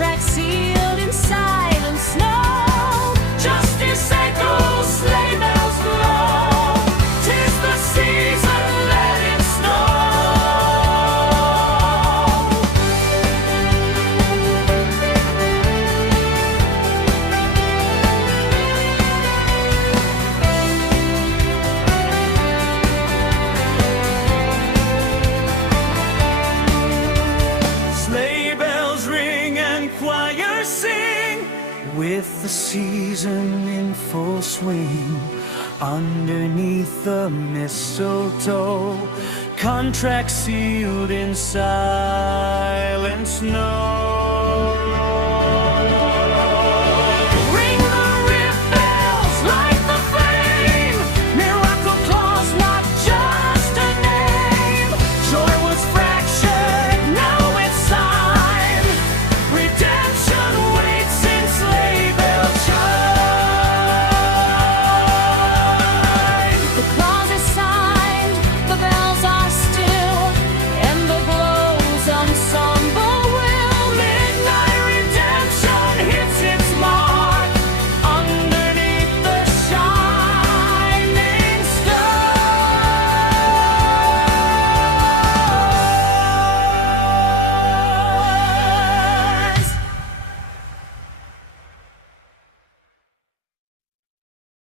contract sealed in silent snow. Justice echoes, sleigh bells blow. 'Tis the season, let it snow. Sleigh bells ring and choirs sing, with the season in full swing. Underneath the mistletoe, contract sealed in silent snow.